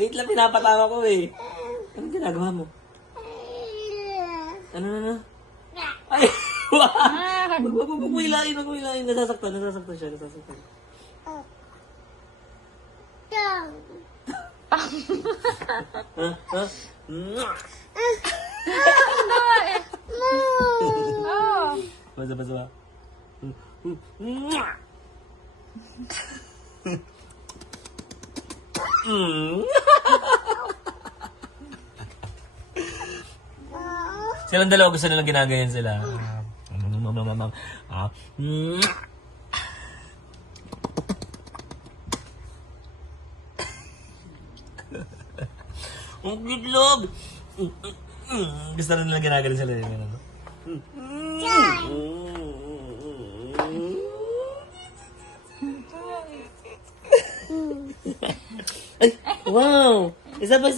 Wait lang, pinapatawa ko eh. Anong ginagawa mo? Ano? Ay! Wag mo hilain. Nasasaktan siya. Ha? Basa. Silang dalawa gusto nilang ginagayan sila. Ang gitlog! Gusto rin nilang ginagayan sila. Ay, wow! Isa pa.